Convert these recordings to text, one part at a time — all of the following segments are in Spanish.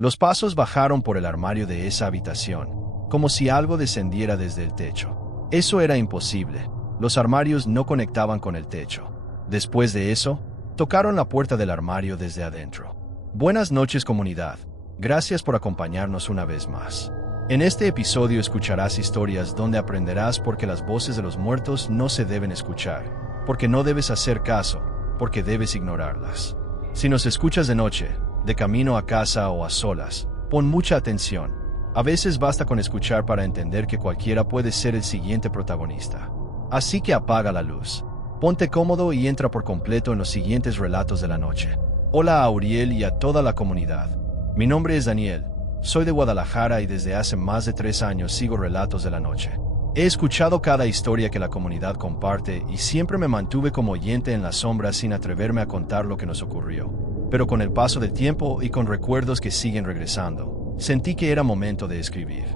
Los pasos bajaron por el armario de esa habitación, como si algo descendiera desde el techo. Eso era imposible. Los armarios no conectaban con el techo. Después de eso, tocaron la puerta del armario desde adentro. Buenas noches, comunidad. Gracias por acompañarnos una vez más. En este episodio escucharás historias donde aprenderás por qué las voces de los muertos no se deben escuchar, porque no debes hacer caso, porque debes ignorarlas. Si nos escuchas de noche, de camino a casa o a solas, pon mucha atención. A veces basta con escuchar para entender que cualquiera puede ser el siguiente protagonista. Así que apaga la luz. Ponte cómodo y entra por completo en los siguientes relatos de la noche. Hola a Auriel y a toda la comunidad. Mi nombre es Daniel. Soy de Guadalajara y desde hace más de 3 años sigo Relatos de la Noche. He escuchado cada historia que la comunidad comparte y siempre me mantuve como oyente en la sombra sin atreverme a contar lo que nos ocurrió. Pero con el paso del tiempo y con recuerdos que siguen regresando, sentí que era momento de escribir.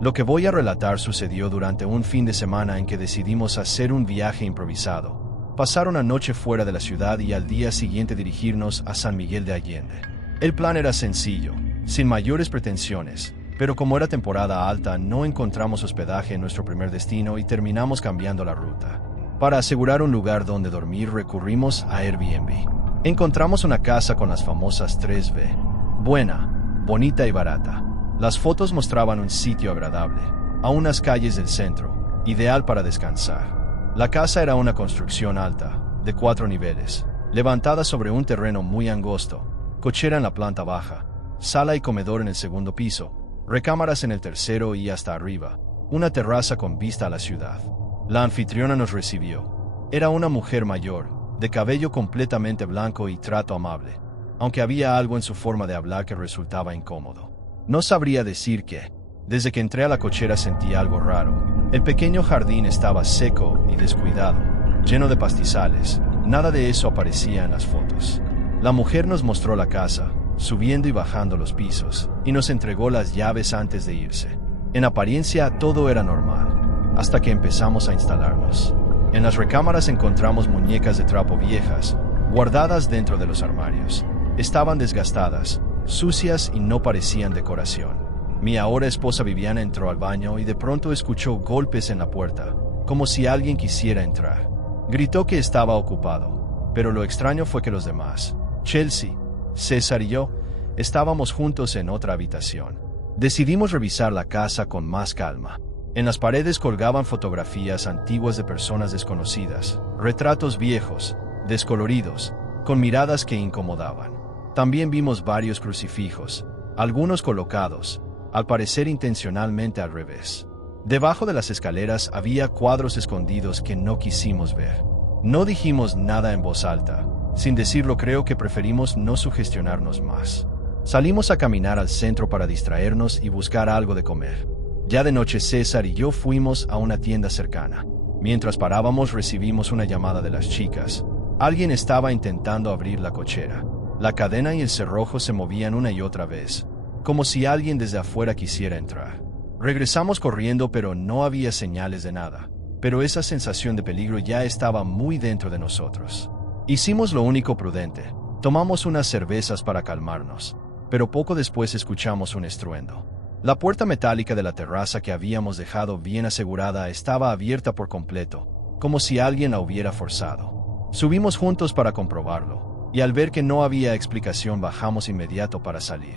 Lo que voy a relatar sucedió durante un fin de semana en que decidimos hacer un viaje improvisado. Pasar una noche fuera de la ciudad y al día siguiente dirigirnos a San Miguel de Allende. El plan era sencillo, sin mayores pretensiones, pero como era temporada alta no encontramos hospedaje en nuestro primer destino y terminamos cambiando la ruta. Para asegurar un lugar donde dormir recurrimos a Airbnb. Encontramos una casa con las famosas 3B. Buena, bonita y barata. Las fotos mostraban un sitio agradable, a unas calles del centro, ideal para descansar. La casa era una construcción alta, de 4 niveles, levantada sobre un terreno muy angosto, cochera en la planta baja, sala y comedor en el segundo piso, recámaras en el tercero y hasta arriba, una terraza con vista a la ciudad. La anfitriona nos recibió. Era una mujer mayor, de cabello completamente blanco y trato amable, aunque había algo en su forma de hablar que resultaba incómodo. No sabría decir qué. Desde que entré a la cochera sentí algo raro. El pequeño jardín estaba seco y descuidado, lleno de pastizales. Nada de eso aparecía en las fotos. La mujer nos mostró la casa, subiendo y bajando los pisos, y nos entregó las llaves antes de irse. En apariencia todo era normal, hasta que empezamos a instalarnos. En las recámaras encontramos muñecas de trapo viejas, guardadas dentro de los armarios. Estaban desgastadas, sucias y no parecían decoración. Mi ahora esposa Viviana entró al baño y de pronto escuchó golpes en la puerta, como si alguien quisiera entrar. Gritó que estaba ocupado, pero lo extraño fue que los demás, Chelsea, César y yo, estábamos juntos en otra habitación. Decidimos revisar la casa con más calma. En las paredes colgaban fotografías antiguas de personas desconocidas, retratos viejos, descoloridos, con miradas que incomodaban. También vimos varios crucifijos, algunos colocados, al parecer intencionalmente al revés. Debajo de las escaleras había cuadros escondidos que no quisimos ver. No dijimos nada en voz alta. Sin decirlo, creo que preferimos no sugestionarnos más. Salimos a caminar al centro para distraernos y buscar algo de comer. Ya de noche César y yo fuimos a una tienda cercana. Mientras parábamos recibimos una llamada de las chicas. Alguien estaba intentando abrir la cochera. La cadena y el cerrojo se movían una y otra vez, como si alguien desde afuera quisiera entrar. Regresamos corriendo, pero no había señales de nada. Pero esa sensación de peligro ya estaba muy dentro de nosotros. Hicimos lo único prudente. Tomamos unas cervezas para calmarnos, pero poco después escuchamos un estruendo. La puerta metálica de la terraza que habíamos dejado bien asegurada estaba abierta por completo, como si alguien la hubiera forzado. Subimos juntos para comprobarlo, y al ver que no había explicación bajamos inmediato para salir.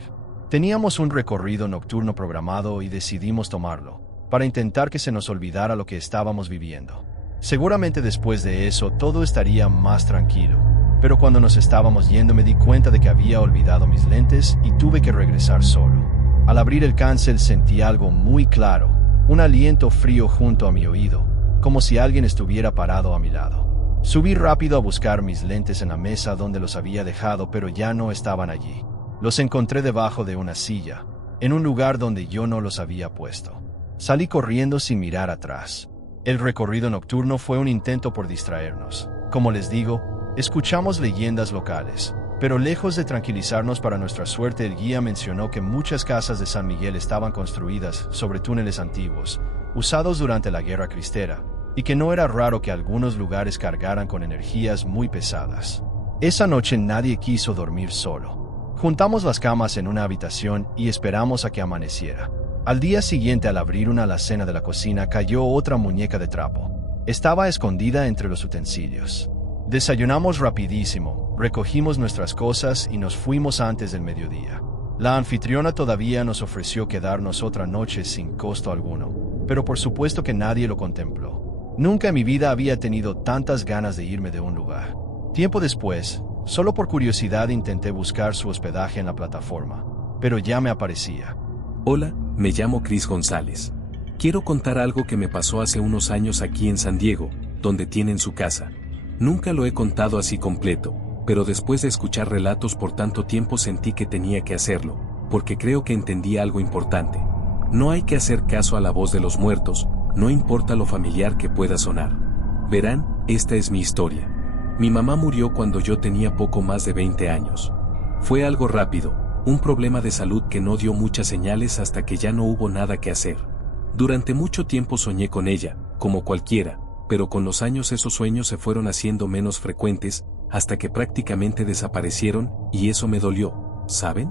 Teníamos un recorrido nocturno programado y decidimos tomarlo, para intentar que se nos olvidara lo que estábamos viviendo. Seguramente después de eso todo estaría más tranquilo, pero cuando nos estábamos yendo me di cuenta de que había olvidado mis lentes y tuve que regresar solo. Al abrir el cancel sentí algo muy claro, un aliento frío junto a mi oído, como si alguien estuviera parado a mi lado. Subí rápido a buscar mis lentes en la mesa donde los había dejado, pero ya no estaban allí. Los encontré debajo de una silla, en un lugar donde yo no los había puesto. Salí corriendo sin mirar atrás. El recorrido nocturno fue un intento por distraernos. Como les digo, escuchamos leyendas locales, pero lejos de tranquilizarnos, para nuestra suerte el guía mencionó que muchas casas de San Miguel estaban construidas sobre túneles antiguos, usados durante la Guerra Cristera, y que no era raro que algunos lugares cargaran con energías muy pesadas. Esa noche nadie quiso dormir solo. Juntamos las camas en una habitación y esperamos a que amaneciera. Al día siguiente, al abrir una alacena de la cocina, cayó otra muñeca de trapo. Estaba escondida entre los utensilios. Desayunamos rapidísimo, recogimos nuestras cosas y nos fuimos antes del mediodía. La anfitriona todavía nos ofreció quedarnos otra noche sin costo alguno, pero por supuesto que nadie lo contempló. Nunca en mi vida había tenido tantas ganas de irme de un lugar. Tiempo después, solo por curiosidad intenté buscar su hospedaje en la plataforma, pero ya me aparecía. Hola, me llamo Chris González. Quiero contar algo que me pasó hace unos años aquí en San Diego, donde tienen su casa. Nunca lo he contado así completo, pero después de escuchar relatos por tanto tiempo sentí que tenía que hacerlo, porque creo que entendí algo importante. No hay que hacer caso a la voz de los muertos, no importa lo familiar que pueda sonar. Verán, esta es mi historia. Mi mamá murió cuando yo tenía poco más de 20 años. Fue algo rápido, un problema de salud que no dio muchas señales hasta que ya no hubo nada que hacer. Durante mucho tiempo soñé con ella, como cualquiera, pero con los años esos sueños se fueron haciendo menos frecuentes, hasta que prácticamente desaparecieron, y eso me dolió, ¿saben?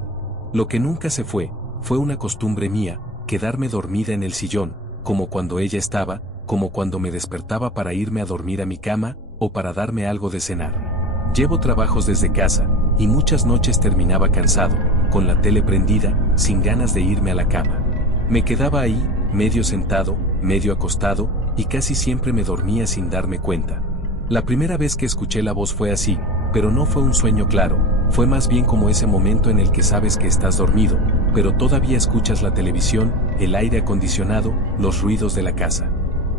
Lo que nunca se fue una costumbre mía, quedarme dormida en el sillón, como cuando ella estaba, como cuando me despertaba para irme a dormir a mi cama, o para darme algo de cenar. Llevo trabajos desde casa, y muchas noches terminaba cansado, con la tele prendida, sin ganas de irme a la cama. Me quedaba ahí, medio sentado, medio acostado, y casi siempre me dormía sin darme cuenta. La primera vez que escuché la voz fue así, pero no fue un sueño claro, fue más bien como ese momento en el que sabes que estás dormido, pero todavía escuchas la televisión, el aire acondicionado, los ruidos de la casa.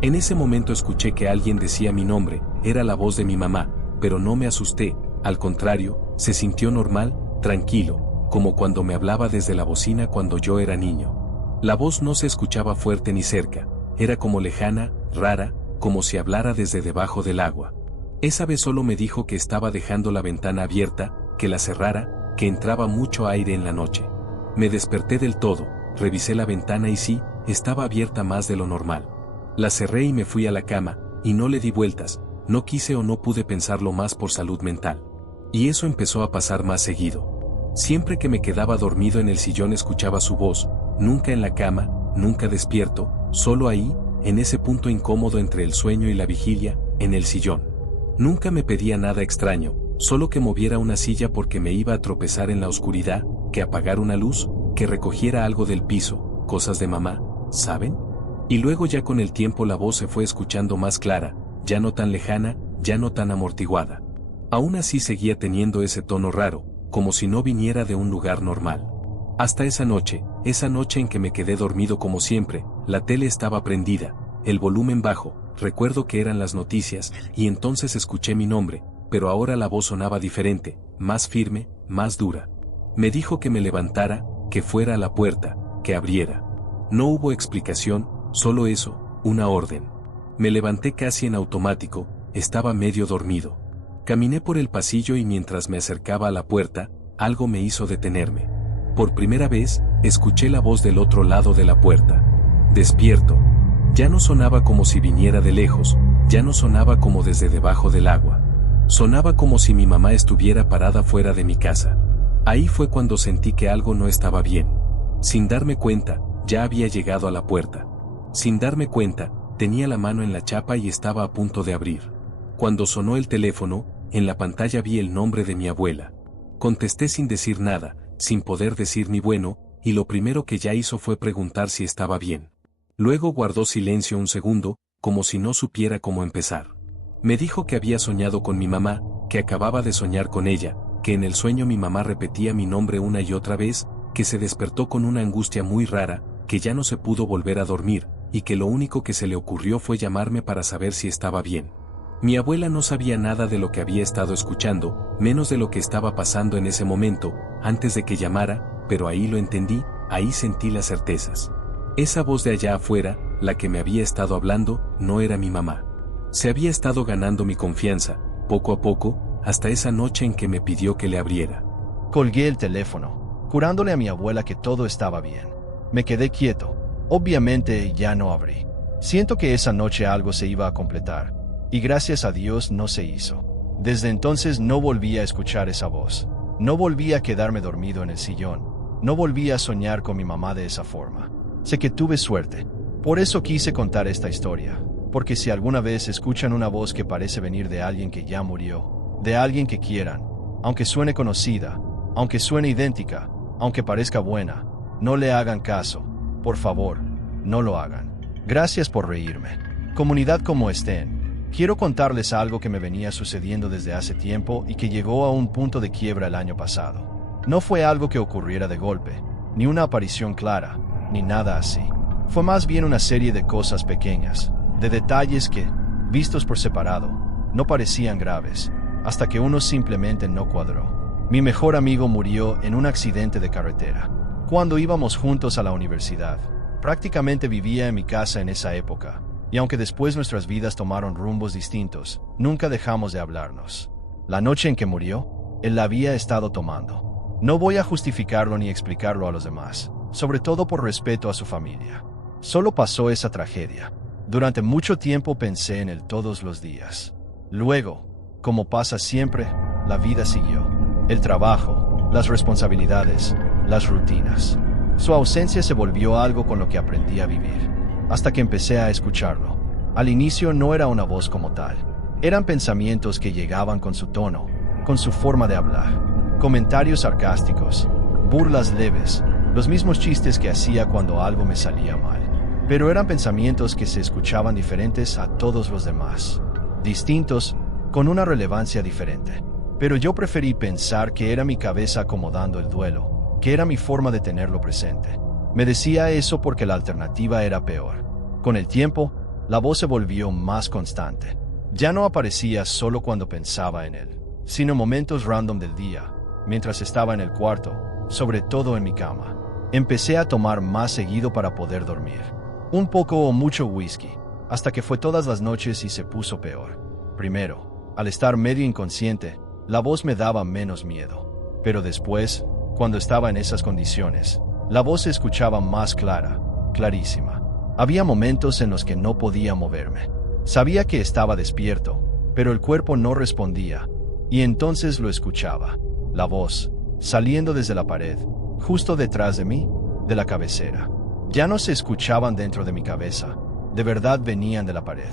En ese momento escuché que alguien decía mi nombre, era la voz de mi mamá, pero no me asusté, al contrario, se sintió normal, tranquilo, como cuando me hablaba desde la bocina cuando yo era niño. La voz no se escuchaba fuerte ni cerca, era como lejana, rara, como si hablara desde debajo del agua. Esa vez solo me dijo que estaba dejando la ventana abierta, que la cerrara, que entraba mucho aire en la noche. Me desperté del todo, revisé la ventana y sí, estaba abierta más de lo normal. La cerré y me fui a la cama, y no le di vueltas, no quise o no pude pensarlo más por salud mental. Y eso empezó a pasar más seguido. Siempre que me quedaba dormido en el sillón escuchaba su voz, nunca en la cama, nunca despierto, solo ahí, en ese punto incómodo entre el sueño y la vigilia, en el sillón. Nunca me pedía nada extraño, solo que moviera una silla porque me iba a tropezar en la oscuridad, que apagara una luz, que recogiera algo del piso, cosas de mamá, ¿saben? Y luego ya con el tiempo la voz se fue escuchando más clara, ya no tan lejana, ya no tan amortiguada. Aún así seguía teniendo ese tono raro, como si no viniera de un lugar normal. Hasta esa noche en que me quedé dormido como siempre, la tele estaba prendida, el volumen bajo, recuerdo que eran las noticias, y entonces escuché mi nombre, pero ahora la voz sonaba diferente, más firme, más dura. Me dijo que me levantara, que fuera a la puerta, que abriera. No hubo explicación, solo eso, una orden. Me levanté casi en automático, estaba medio dormido. Caminé por el pasillo y mientras me acercaba a la puerta, algo me hizo detenerme. Por primera vez, escuché la voz del otro lado de la puerta. Despierto. Ya no sonaba como si viniera de lejos, ya no sonaba como desde debajo del agua. Sonaba como si mi mamá estuviera parada fuera de mi casa. Ahí fue cuando sentí que algo no estaba bien. Sin darme cuenta, ya había llegado a la puerta. Sin darme cuenta, tenía la mano en la chapa y estaba a punto de abrir. Cuando sonó el teléfono, en la pantalla vi el nombre de mi abuela. Contesté sin decir nada, sin poder decir ni bueno, y lo primero que ya hizo fue preguntar si estaba bien. Luego guardó silencio un segundo, como si no supiera cómo empezar. Me dijo que había soñado con mi mamá, que acababa de soñar con ella, que en el sueño mi mamá repetía mi nombre una y otra vez, que se despertó con una angustia muy rara, que ya no se pudo volver a dormir, y que lo único que se le ocurrió fue llamarme para saber si estaba bien. Mi abuela no sabía nada de lo que había estado escuchando, menos de lo que estaba pasando en ese momento, antes de que llamara, pero ahí lo entendí, ahí sentí las certezas. Esa voz de allá afuera, la que me había estado hablando, no era mi mamá. Se había estado ganando mi confianza, poco a poco, hasta esa noche en que me pidió que le abriera. Colgué el teléfono, jurándole a mi abuela que todo estaba bien. Me quedé quieto. Obviamente ya no abrí. Siento que esa noche algo se iba a completar, y gracias a Dios no se hizo. Desde entonces no volví a escuchar esa voz. No volví a quedarme dormido en el sillón. No volví a soñar con mi mamá de esa forma. Sé que tuve suerte. Por eso quise contar esta historia. Porque si alguna vez escuchan una voz que parece venir de alguien que ya murió, de alguien que quieran, aunque suene conocida, aunque suene idéntica, aunque parezca buena, no le hagan caso. Por favor, no lo hagan. Gracias por reírme. Comunidad como estén, quiero contarles algo que me venía sucediendo desde hace tiempo y que llegó a un punto de quiebra el año pasado. No fue algo que ocurriera de golpe, ni una aparición clara, ni nada así. Fue más bien una serie de cosas pequeñas, de detalles que, vistos por separado, no parecían graves, hasta que uno simplemente no cuadró. Mi mejor amigo murió en un accidente de carretera. Cuando íbamos juntos a la universidad, prácticamente vivía en mi casa en esa época, y aunque después nuestras vidas tomaron rumbos distintos, nunca dejamos de hablarnos. La noche en que murió, él la había estado tomando. No voy a justificarlo ni explicarlo a los demás, sobre todo por respeto a su familia. Solo pasó esa tragedia. Durante mucho tiempo pensé en él todos los días. Luego, como pasa siempre, la vida siguió. El trabajo, las responsabilidades, las rutinas. Su ausencia se volvió algo con lo que aprendí a vivir, hasta que empecé a escucharlo. Al inicio no era una voz como tal. Eran pensamientos que llegaban con su tono, con su forma de hablar. Comentarios sarcásticos, burlas leves, los mismos chistes que hacía cuando algo me salía mal. Pero eran pensamientos que se escuchaban diferentes a todos los demás. Distintos, con una relevancia diferente. Pero yo preferí pensar que era mi cabeza acomodando el duelo, que era mi forma de tenerlo presente. Me decía eso porque la alternativa era peor. Con el tiempo, la voz se volvió más constante. Ya no aparecía solo cuando pensaba en él, sino en momentos random del día, mientras estaba en el cuarto, sobre todo en mi cama. Empecé a tomar más seguido para poder dormir. Un poco o mucho whisky, hasta que fue todas las noches y se puso peor. Primero, al estar medio inconsciente, la voz me daba menos miedo. Pero después, cuando estaba en esas condiciones, la voz se escuchaba más clara, clarísima. Había momentos en los que no podía moverme. Sabía que estaba despierto, pero el cuerpo no respondía, y entonces lo escuchaba. La voz, saliendo desde la pared, justo detrás de mí, de la cabecera. Ya no se escuchaban dentro de mi cabeza, de verdad venían de la pared.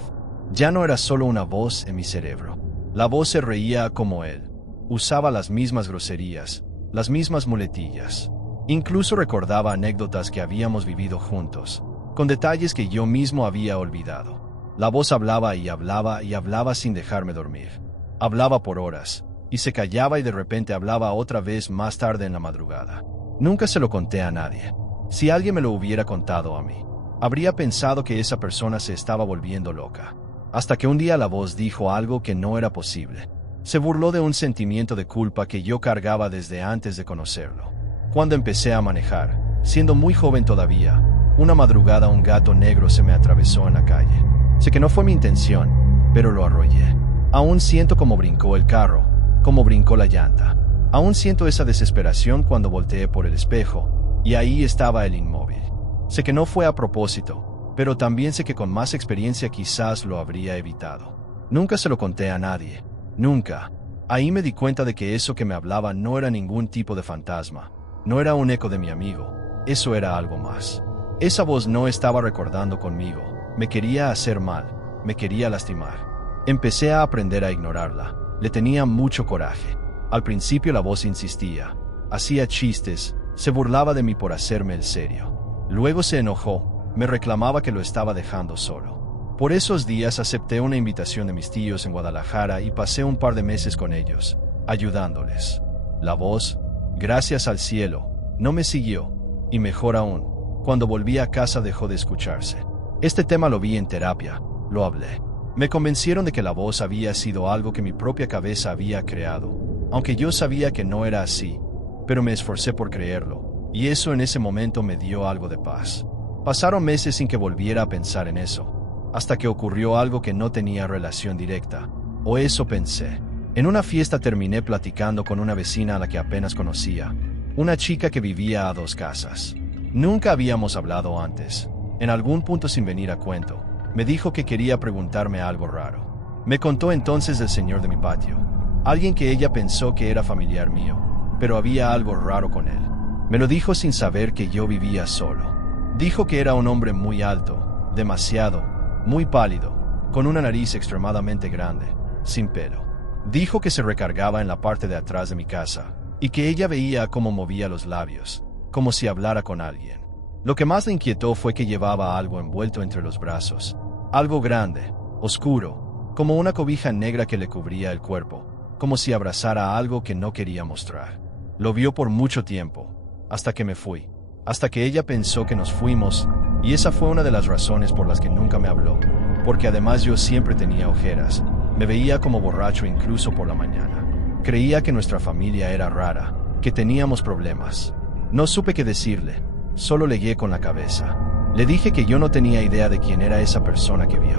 Ya no era solo una voz en mi cerebro. La voz se reía como él. Usaba las mismas groserías, las mismas muletillas. Incluso recordaba anécdotas que habíamos vivido juntos, con detalles que yo mismo había olvidado. La voz hablaba y hablaba y hablaba sin dejarme dormir. Hablaba por horas, y se callaba y de repente hablaba otra vez más tarde en la madrugada. Nunca se lo conté a nadie. Si alguien me lo hubiera contado a mí, habría pensado que esa persona se estaba volviendo loca. Hasta que un día la voz dijo algo que no era posible. Se burló de un sentimiento de culpa que yo cargaba desde antes de conocerlo. Cuando empecé a manejar, siendo muy joven todavía, una madrugada un gato negro se me atravesó en la calle. Sé que no fue mi intención, pero lo arrollé. Aún siento cómo brincó el carro, cómo brincó la llanta. Aún siento esa desesperación cuando volteé por el espejo, y ahí estaba el inmóvil. Sé que no fue a propósito, pero también sé que con más experiencia quizás lo habría evitado. Nunca se lo conté a nadie. Nunca. Ahí me di cuenta de que eso que me hablaba no era ningún tipo de fantasma. No era un eco de mi amigo. Eso era algo más. Esa voz no estaba recordando conmigo. Me quería hacer mal. Me quería lastimar. Empecé a aprender a ignorarla. Le tenía mucho coraje. Al principio la voz insistía. Hacía chistes. Se burlaba de mí por hacerme el serio. Luego se enojó. Me reclamaba que lo estaba dejando solo. Por esos días acepté una invitación de mis tíos en Guadalajara y pasé un par de meses con ellos, ayudándoles. La voz, gracias al cielo, no me siguió, y mejor aún, cuando volví a casa dejó de escucharse. Este tema lo vi en terapia, lo hablé. Me convencieron de que la voz había sido algo que mi propia cabeza había creado, aunque yo sabía que no era así, pero me esforcé por creerlo, y eso en ese momento me dio algo de paz. Pasaron meses sin que volviera a pensar en eso, hasta que ocurrió algo que no tenía relación directa, o eso pensé. En una fiesta terminé platicando con una vecina a la que apenas conocía, una chica que vivía a 2 casas. Nunca habíamos hablado antes. En algún punto sin venir a cuento, me dijo que quería preguntarme algo raro. Me contó entonces del señor de mi patio, alguien que ella pensó que era familiar mío, pero había algo raro con él. Me lo dijo sin saber que yo vivía solo. Dijo que era un hombre muy alto, demasiado, muy pálido, con una nariz extremadamente grande, sin pelo. Dijo que se recargaba en la parte de atrás de mi casa, y que ella veía cómo movía los labios, como si hablara con alguien. Lo que más le inquietó fue que llevaba algo envuelto entre los brazos, algo grande, oscuro, como una cobija negra que le cubría el cuerpo, como si abrazara algo que no quería mostrar. Lo vio por mucho tiempo, hasta que me fui, hasta que ella pensó que nos fuimos, y esa fue una de las razones por las que nunca me habló, porque además yo siempre tenía ojeras, me veía como borracho incluso por la mañana. Creía que nuestra familia era rara, que teníamos problemas. No supe qué decirle, solo le guié con la cabeza. Le dije que yo no tenía idea de quién era esa persona que vio.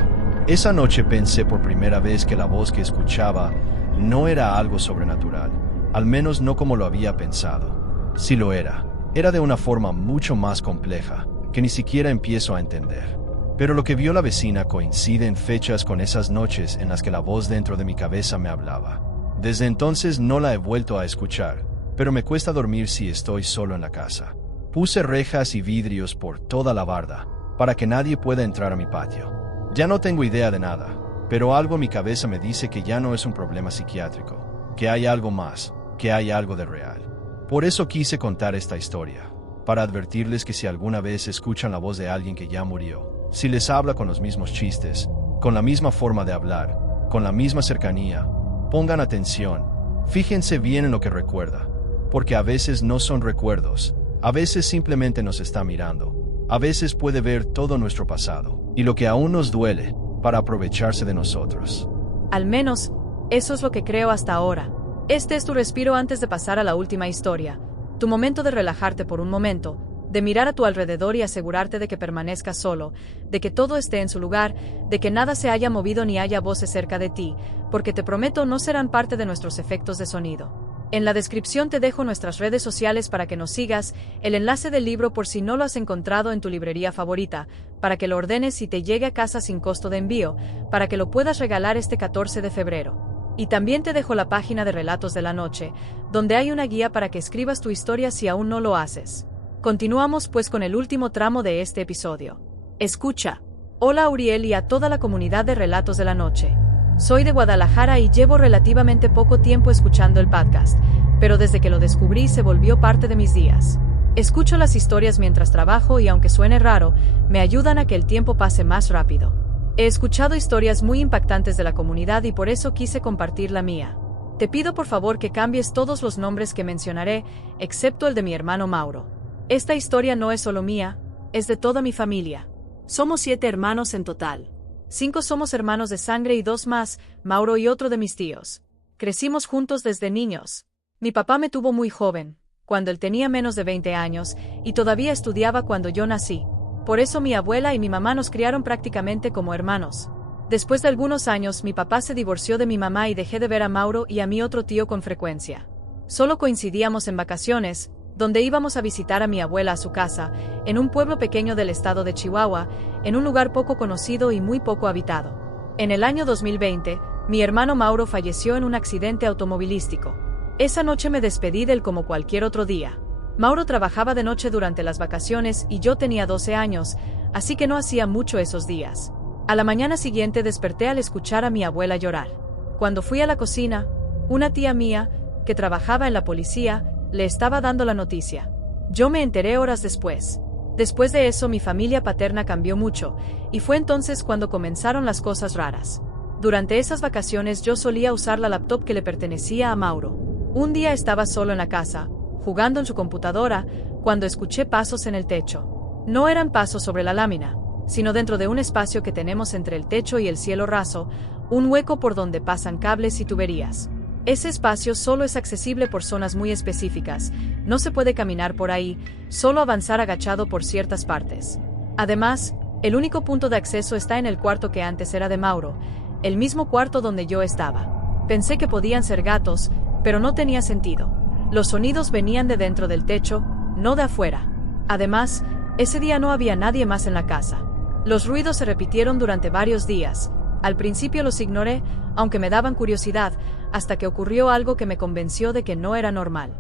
Esa noche pensé por primera vez que la voz que escuchaba no era algo sobrenatural, al menos no como lo había pensado. Si lo era de una forma mucho más compleja, que ni siquiera empiezo a entender. Pero lo que vio la vecina coincide en fechas con esas noches en las que la voz dentro de mi cabeza me hablaba. Desde entonces no la he vuelto a escuchar, pero me cuesta dormir si estoy solo en la casa. Puse rejas y vidrios por toda la barda, para que nadie pueda entrar a mi patio. Ya no tengo idea de nada, pero algo en mi cabeza me dice que ya no es un problema psiquiátrico, que hay algo más, que hay algo de real. Por eso quise contar esta historia, para advertirles que si alguna vez escuchan la voz de alguien que ya murió, si les habla con los mismos chistes, con la misma forma de hablar, con la misma cercanía, pongan atención, fíjense bien en lo que recuerda, porque a veces no son recuerdos, a veces simplemente nos está mirando, a veces puede ver todo nuestro pasado, y lo que aún nos duele, para aprovecharse de nosotros. Al menos, eso es lo que creo hasta ahora. Este es tu respiro antes de pasar a la última historia, tu momento de relajarte por un momento, de mirar a tu alrededor y asegurarte de que permanezcas solo, de que todo esté en su lugar, de que nada se haya movido ni haya voces cerca de ti, porque te prometo no serán parte de nuestros efectos de sonido. En la descripción te dejo nuestras redes sociales para que nos sigas, el enlace del libro por si no lo has encontrado en tu librería favorita, para que lo ordenes y te llegue a casa sin costo de envío, para que lo puedas regalar este 14 de febrero. Y también te dejo la página de Relatos de la Noche, donde hay una guía para que escribas tu historia si aún no lo haces. Continuamos pues con el último tramo de este episodio. Escucha. Hola Uriel y a toda la comunidad de Relatos de la Noche. Soy de Guadalajara y llevo relativamente poco tiempo escuchando el podcast, pero desde que lo descubrí se volvió parte de mis días. Escucho las historias mientras trabajo y aunque suene raro, me ayudan a que el tiempo pase más rápido. He escuchado historias muy impactantes de la comunidad y por eso quise compartir la mía. Te pido por favor que cambies todos los nombres que mencionaré, excepto el de mi hermano Mauro. Esta historia no es solo mía, es de toda mi familia. Somos 7 hermanos en total. 5 somos hermanos de sangre y 2 más, Mauro y otro de mis tíos. Crecimos juntos desde niños. Mi papá me tuvo muy joven, cuando él tenía menos de 20 años, y todavía estudiaba cuando yo nací. Por eso mi abuela y mi mamá nos criaron prácticamente como hermanos. Después de algunos años mi papá se divorció de mi mamá y dejé de ver a Mauro y a mi otro tío con frecuencia. Solo coincidíamos en vacaciones, donde íbamos a visitar a mi abuela a su casa, en un pueblo pequeño del estado de Chihuahua, en un lugar poco conocido y muy poco habitado. En el año 2020, mi hermano Mauro falleció en un accidente automovilístico. Esa noche me despedí de él como cualquier otro día. Mauro trabajaba de noche durante las vacaciones y yo tenía 12 años, así que no hacía mucho esos días. A la mañana siguiente desperté al escuchar a mi abuela llorar. Cuando fui a la cocina, una tía mía, que trabajaba en la policía, le estaba dando la noticia. Yo me enteré horas después. Después de eso mi familia paterna cambió mucho, y fue entonces cuando comenzaron las cosas raras. Durante esas vacaciones yo solía usar la laptop que le pertenecía a Mauro. Un día estaba solo en la casa, jugando en su computadora, cuando escuché pasos en el techo. No eran pasos sobre la lámina, sino dentro de un espacio que tenemos entre el techo y el cielo raso, un hueco por donde pasan cables y tuberías. Ese espacio solo es accesible por zonas muy específicas, no se puede caminar por ahí, solo avanzar agachado por ciertas partes. Además, el único punto de acceso está en el cuarto que antes era de Mauro, el mismo cuarto donde yo estaba. Pensé que podían ser gatos, pero no tenía sentido. Los sonidos venían de dentro del techo, no de afuera. Además, ese día no había nadie más en la casa. Los ruidos se repitieron durante varios días. Al principio los ignoré, aunque me daban curiosidad, hasta que ocurrió algo que me convenció de que no era normal.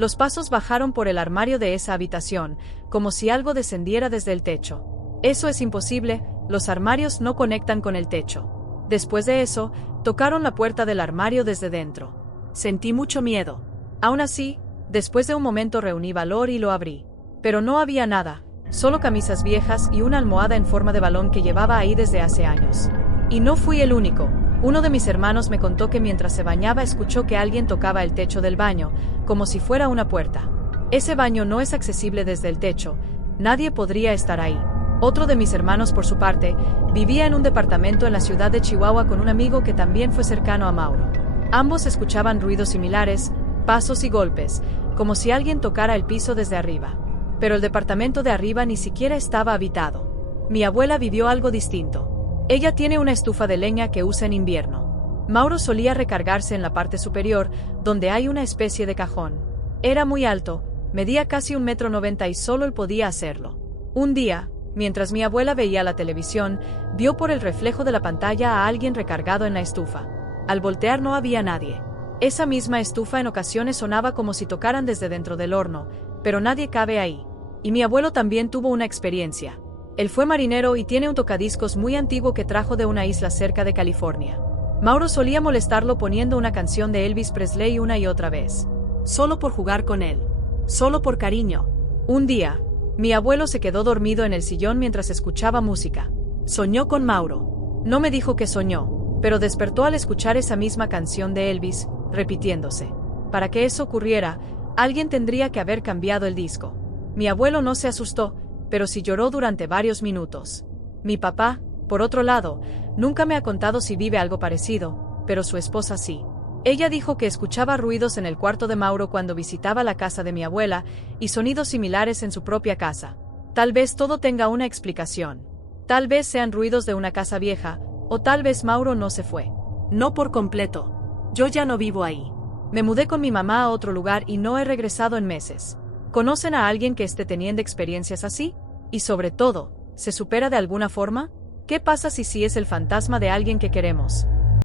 Los pasos bajaron por el armario de esa habitación, como si algo descendiera desde el techo. Eso es imposible, los armarios no conectan con el techo. Después de eso, tocaron la puerta del armario desde dentro. Sentí mucho miedo. Aún así, después de un momento reuní valor y lo abrí. Pero no había nada, solo camisas viejas y una almohada en forma de balón que llevaba ahí desde hace años. Y no fui el único. Uno de mis hermanos me contó que mientras se bañaba escuchó que alguien tocaba el techo del baño, como si fuera una puerta. Ese baño no es accesible desde el techo, nadie podría estar ahí. Otro de mis hermanos, por su parte, vivía en un departamento en la ciudad de Chihuahua con un amigo que también fue cercano a Mauro. Ambos escuchaban ruidos similares, pasos y golpes, como si alguien tocara el piso desde arriba. Pero el departamento de arriba ni siquiera estaba habitado. Mi abuela vivió algo distinto. Ella tiene una estufa de leña que usa en invierno. Mauro solía recargarse en la parte superior, donde hay una especie de cajón. Era muy alto, medía casi 1,90 m y solo él podía hacerlo. Un día, mientras mi abuela veía la televisión, vio por el reflejo de la pantalla a alguien recargado en la estufa. Al voltear no había nadie. Esa misma estufa en ocasiones sonaba como si tocaran desde dentro del horno, pero nadie cabe ahí. Y mi abuelo también tuvo una experiencia. Él fue marinero y tiene un tocadiscos muy antiguo que trajo de una isla cerca de California. Mauro solía molestarlo poniendo una canción de Elvis Presley una y otra vez. Solo por jugar con él. Solo por cariño. Un día, mi abuelo se quedó dormido en el sillón mientras escuchaba música. Soñó con Mauro. No me dijo que soñó, pero despertó al escuchar esa misma canción de Elvis, repitiéndose. Para que eso ocurriera, alguien tendría que haber cambiado el disco. Mi abuelo no se asustó, pero sí lloró durante varios minutos. Mi papá, por otro lado, nunca me ha contado si vive algo parecido, pero su esposa sí. Ella dijo que escuchaba ruidos en el cuarto de Mauro cuando visitaba la casa de mi abuela, y sonidos similares en su propia casa. Tal vez todo tenga una explicación. Tal vez sean ruidos de una casa vieja, o tal vez Mauro no se fue. No por completo. Yo ya no vivo ahí. Me mudé con mi mamá a otro lugar y no he regresado en meses. ¿Conocen a alguien que esté teniendo experiencias así? Y sobre todo, ¿se supera de alguna forma? ¿Qué pasa si sí es el fantasma de alguien que queremos?